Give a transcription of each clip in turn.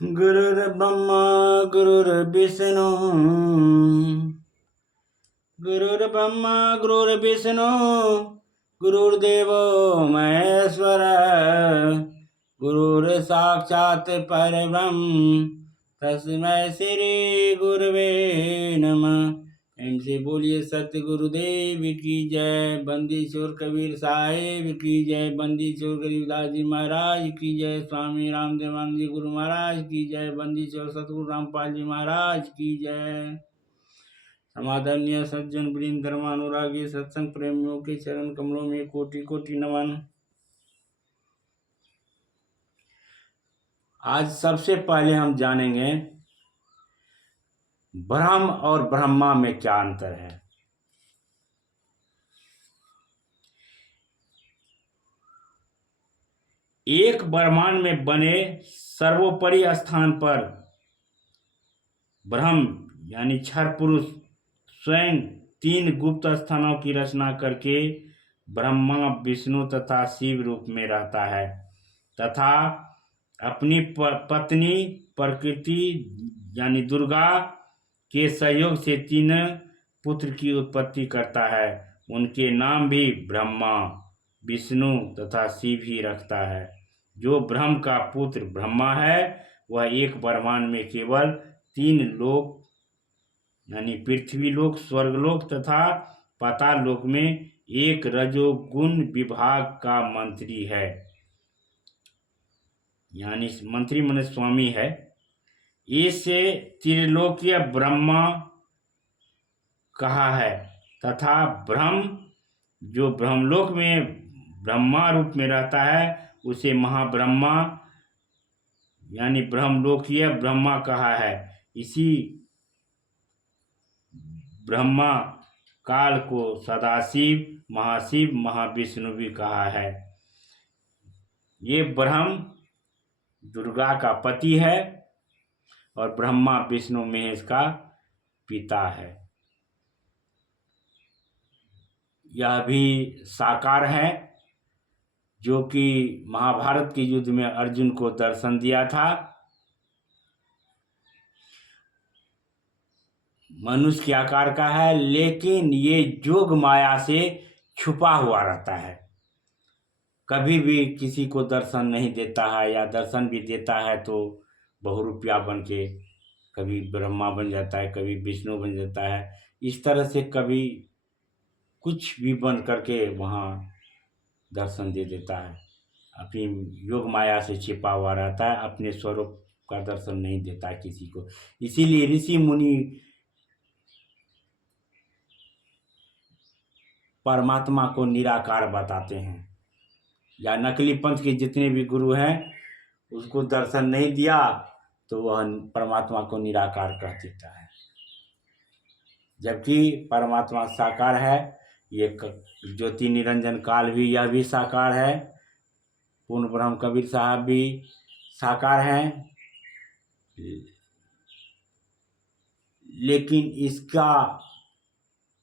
गुरुर्ब्रह्मा गुरुर्विष्णु गुरुर्ब्रह्मा गुरुर्विष्णु गुरुर्देवो महेश्वर गुरुर्साक्षात् परब्रह्म तस्मै श्री गुरुवे नमः। इनसे बोलिए सत्य गुरुदेव की जय। बंदी छोर कबीर साहेब की जय। बंदी छोर गरीबदास जी महाराज की जय। स्वामी रामदेवानंद जी गुरु महाराज की जय। बंदी छोर सतगुरु रामपाल जी महाराज की जय। समादरणीय सज्जन वृंद धर्मानुरागी सत्संग प्रेमियों के चरण कमलों में कोटि कोटि नमन। आज सबसे पहले हम जानेंगे ब्रह्म और ब्रह्मा में क्या अंतर है। एक ब्रह्मांड में बने सर्वोपरि स्थान पर ब्रह्म यानी क्षर पुरुष स्वयं 3 गुप्त स्थानों की रचना करके ब्रह्मा विष्णु तथा शिव रूप में रहता है तथा अपनी पत्नी प्रकृति यानी दुर्गा के सहयोग से 3 पुत्र की उत्पत्ति करता है। उनके नाम भी ब्रह्मा विष्णु तथा शिव ही रखता है। जो ब्रह्म का पुत्र ब्रह्मा है वह एक ब्रह्मांड में केवल 3 लोक यानी पृथ्वी लोक, स्वर्गलोक तथा पाताल लोक में एक रजोगुण विभाग का मंत्री है, यानी मंत्री माने स्वामी है। इसे त्रिलोकीय ब्रह्मा कहा है तथा ब्रह्म जो ब्रह्मलोक में ब्रह्मा रूप में रहता है उसे महाब्रह्मा यानी ब्रह्मलोकीय ब्रह्मा कहा है। इसी ब्रह्मा काल को सदाशिव, महाशिव, महाविष्णु भी कहा है। ये ब्रह्म दुर्गा का पति है और ब्रह्मा विष्णु महेश का पिता है। यह भी साकार है जो कि महाभारत के युद्ध में अर्जुन को दर्शन दिया था। मनुष्य के आकार का है लेकिन ये जोग माया से छुपा हुआ रहता है। कभी भी किसी को दर्शन नहीं देता है या दर्शन भी देता है तो बहुरूपिया बन के कभी ब्रह्मा बन जाता है, कभी विष्णु बन जाता है। इस तरह से कभी कुछ भी बन करके वहाँ दर्शन दे देता है। अपनी योग माया से छिपा हुआ रहता है, अपने स्वरूप का दर्शन नहीं देता है किसी को। इसीलिए ऋषि मुनि परमात्मा को निराकार बताते हैं, या नकली पंथ के जितने भी गुरु हैं उसको दर्शन नहीं दिया तो वह परमात्मा को निराकार कह देता है, जबकि परमात्मा साकार है। ये ज्योति निरंजन काल भी यह भी साकार है। पूर्ण ब्रह्म कबीर साहब भी साकार हैं, लेकिन इसका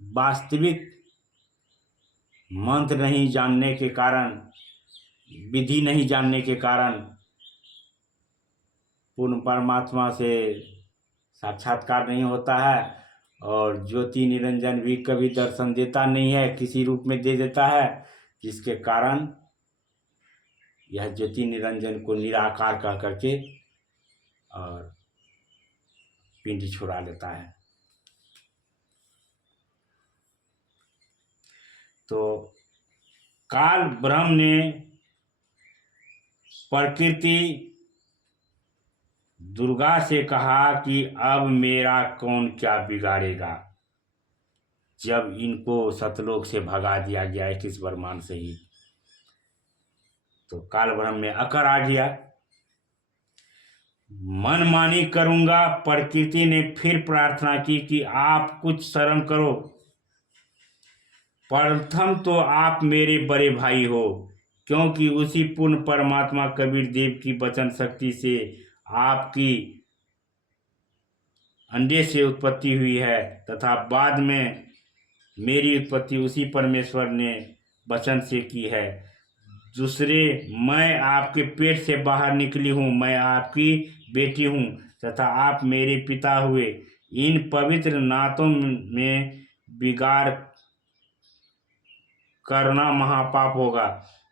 वास्तविक मंत्र नहीं जानने के कारण, विधि नहीं जानने के कारण पूर्ण परमात्मा से साक्षात्कार नहीं होता है। और ज्योति निरंजन भी कभी दर्शन देता नहीं है, किसी रूप में दे देता है, जिसके कारण यह ज्योति निरंजन को निराकार कह करके और पिंड छुड़ा लेता है। तो काल ब्रह्म ने प्रकृति दुर्गा से कहा कि अब मेरा कौन क्या बिगाड़ेगा, जब इनको सतलोक से भगा दिया गया 21 ब्रह्मांड से ही। तो काल ब्रह्म में अकड़ आ गया, मनमानी करूंगा। प्रकृति ने फिर प्रार्थना की कि आप कुछ शर्म करो। प्रथम तो आप मेरे बड़े भाई हो, क्योंकि उसी पूर्ण परमात्मा कबीर देव की वचन शक्ति से आपकी अंडे से उत्पत्ति हुई है तथा बाद में मेरी उत्पत्ति उसी परमेश्वर ने वचन से की है। दूसरे, मैं आपके पेट से बाहर निकली हूँ, मैं आपकी बेटी हूँ तथा आप मेरे पिता हुए। इन पवित्र नातों में बिगाड़ करना महापाप होगा।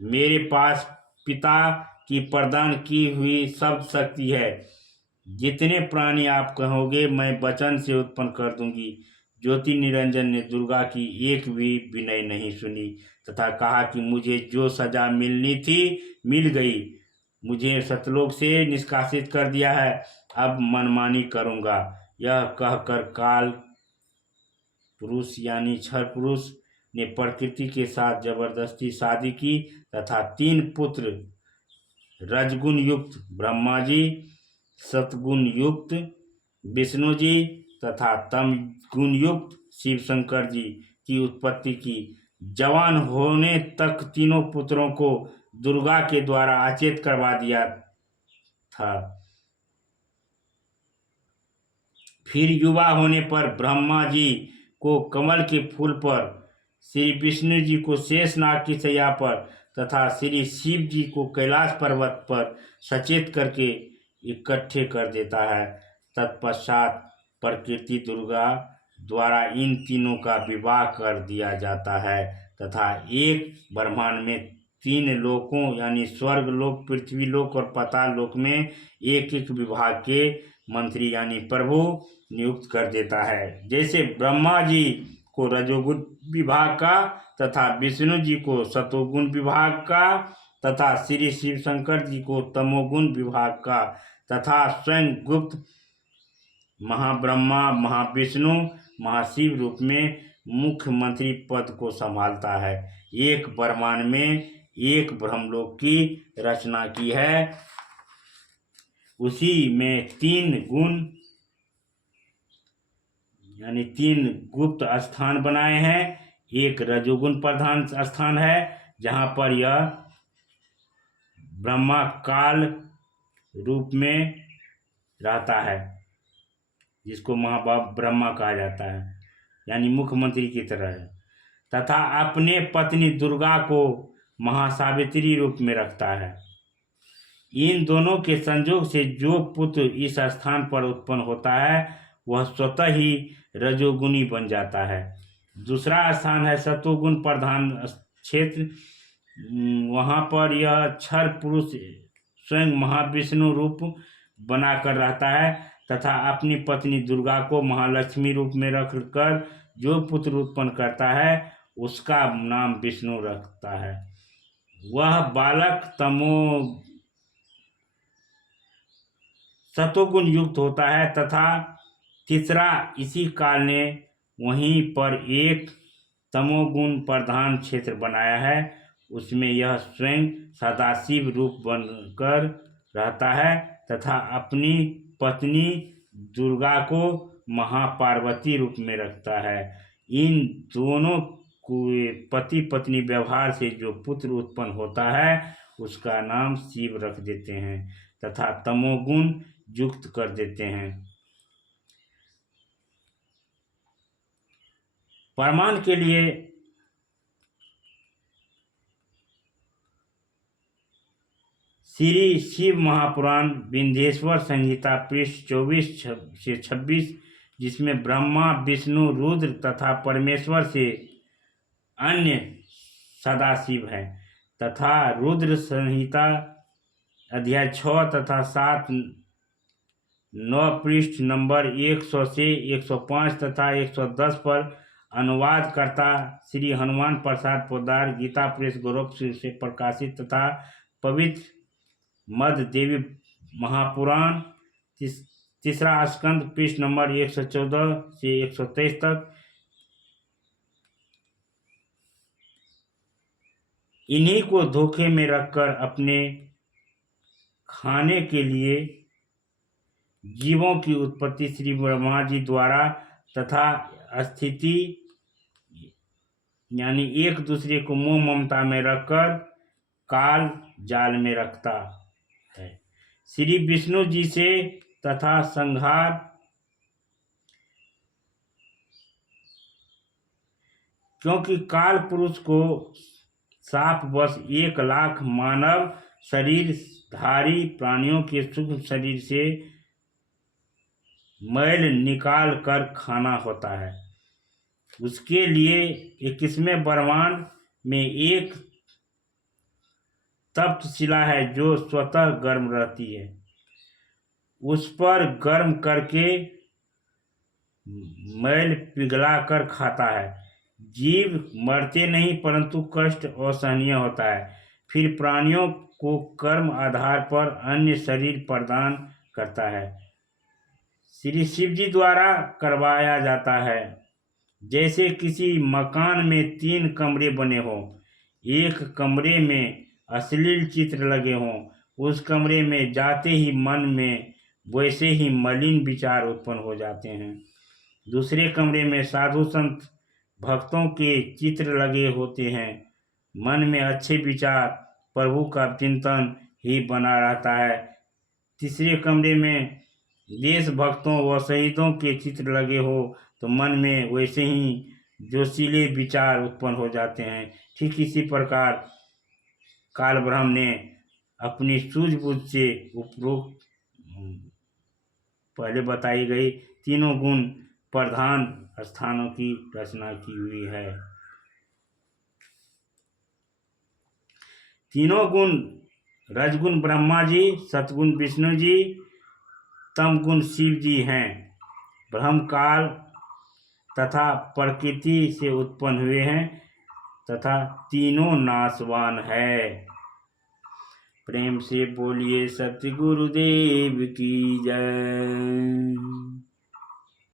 मेरे पास पिता की प्रदान की हुई सब शक्ति है। जितने प्राणी आप कहोगे मैं वचन से उत्पन्न कर दूंगी। ज्योति निरंजन ने दुर्गा की एक भी विनय नहीं सुनी तथा कहा कि मुझे जो सजा मिलनी थी मिल गई। मुझे सतलोक से निष्कासित कर दिया है, अब मनमानी करूंगा। यह कहकर काल पुरुष यानी क्षर पुरुष ने प्रकृति के साथ जबरदस्ती शादी की तथा 3 पुत्र रजगुण युक्त ब्रह्मा जी, सतगुण युक्त विष्णु जी तथा तम गुण युक्त शिव शंकर जी की उत्पत्ति की। जवान होने तक तीनों पुत्रों को दुर्गा के द्वारा अचेत करवा दिया था। फिर युवा होने पर ब्रह्मा जी को कमल के फूल पर, श्री विष्णु जी को शेषनाग की शैया पर तथा श्री शिव जी को कैलाश पर्वत पर सचेत करके इकट्ठे कर देता है। तत्पश्चात प्रकृति दुर्गा द्वारा इन तीनों का विवाह कर दिया जाता है तथा एक ब्रह्मांड में 3 लोकों यानी स्वर्ग लोक, पृथ्वी लोक और पाताल लोक में एक एक विभाग के मंत्री यानी प्रभु नियुक्त कर देता है। जैसे ब्रह्मा जी को रजोगुण विभाग का तथा विष्णु जी को सतोगुण विभाग का तथा श्री शिव शंकर जी को तमोगुण विभाग का तथा स्वयं गुप्त महाब्रह्मा, महाविष्णु, महाशिव रूप में मुख्यमंत्री पद को संभालता है। एक ब्रह्मांड में एक ब्रह्मलोक की रचना की है। उसी में 3 गुण यानी 3 गुप्त स्थान बनाए हैं। एक रजोगुण प्रधान स्थान है जहाँ पर यह ब्रह्मा काल रूप में रहता है, जिसको महाबाप ब्रह्मा कहा जाता है, यानी मुख्यमंत्री की तरह है, तथा अपने पत्नी दुर्गा को महासावित्री रूप में रखता है। इन दोनों के संयोग से जो पुत्र इस स्थान पर उत्पन्न होता है वह स्वतः ही रजोगुणी बन जाता है। दूसरा स्थान है सतोगुण प्रधान क्षेत्र। वहाँ पर यह क्षर पुरुष स्वयं महाविष्णु रूप बनाकर रहता है तथा अपनी पत्नी दुर्गा को महालक्ष्मी रूप में रखकर जो पुत्र उत्पन्न करता है उसका नाम विष्णु रखता है। वह बालक सतोगुण युक्त होता है तथा तीसरा इसी काल ने वहीं पर एक तमोगुण प्रधान क्षेत्र बनाया है। उसमें यह स्वयं सदाशिव रूप बनकर रहता है तथा अपनी पत्नी दुर्गा को महापार्वती रूप में रखता है। इन दोनों को पति पत्नी व्यवहार से जो पुत्र उत्पन्न होता है उसका नाम शिव रख देते हैं तथा तमोगुण युक्त कर देते हैं। प्रमाण के लिए श्री शिव महापुराण विंध्येश्वर संहिता पृष्ठ 24 से 26, जिसमें ब्रह्मा, विष्णु, रुद्र तथा परमेश्वर से अन्य सदाशिव हैं, तथा रुद्र संहिता अध्याय 6 तथा 7, 9 पृष्ठ नंबर 100 से 105 तथा 110 पर अनुवाद करता श्री हनुमान प्रसाद पोद्दार गीता प्रेस गोरखपुर से प्रकाशित तथा पवित्र मध्य देवी महापुराण तीसरा स्कंद पृष्ठ नंबर 114 से 123 तक। इन्हीं को धोखे में रखकर अपने खाने के लिए जीवों की उत्पत्ति श्री ब्रह्मा जी द्वारा तथा स्थिति यानी एक दूसरे को मोह ममता में रखकर काल जाल में रखता है। श्री विष्णु जी से तथा संहार क्योंकि काल पुरुष को साफ बस 1 लाख मानव शरीर धारी प्राणियों के सूक्ष्म शरीर से मैल निकाल कर खाना होता है। उसके लिए 21वें ब्रह्मांड में एक तप्त शिला है जो स्वतः गर्म रहती है। उस पर गर्म करके मैल पिघला कर खाता है। जीव मरते नहीं परंतु कष्ट असहनीय होता है। फिर प्राणियों को कर्म आधार पर अन्य शरीर प्रदान करता है। श्री शिव जी द्वारा करवाया जाता है। जैसे किसी मकान में 3 कमरे बने हों, एक कमरे में अश्लील चित्र लगे हों, उस कमरे में जाते ही मन में वैसे ही मलिन विचार उत्पन्न हो जाते हैं। दूसरे कमरे में साधु संत भक्तों के चित्र लगे होते हैं, मन में अच्छे विचार प्रभु का चिंतन ही बना रहता है। तीसरे कमरे में देशभक्तों व शहीदों के चित्र लगे हो तो मन में वैसे ही जोशीले विचार उत्पन्न हो जाते हैं। ठीक इसी प्रकार काल ब्रह्म ने अपनी सूझबूझ से उपरोक्त पहले बताई गई 3 गुण प्रधान स्थानों की रचना की हुई है। 3 गुण रजगुण ब्रह्मा जी, सतगुण विष्णु जी, तमगुण शिव जी हैं। ब्रह्म काल तथा प्रकृति से उत्पन्न हुए हैं तथा तीनों नाशवान है। प्रेम से बोलिए सतगुरुदेव की जय।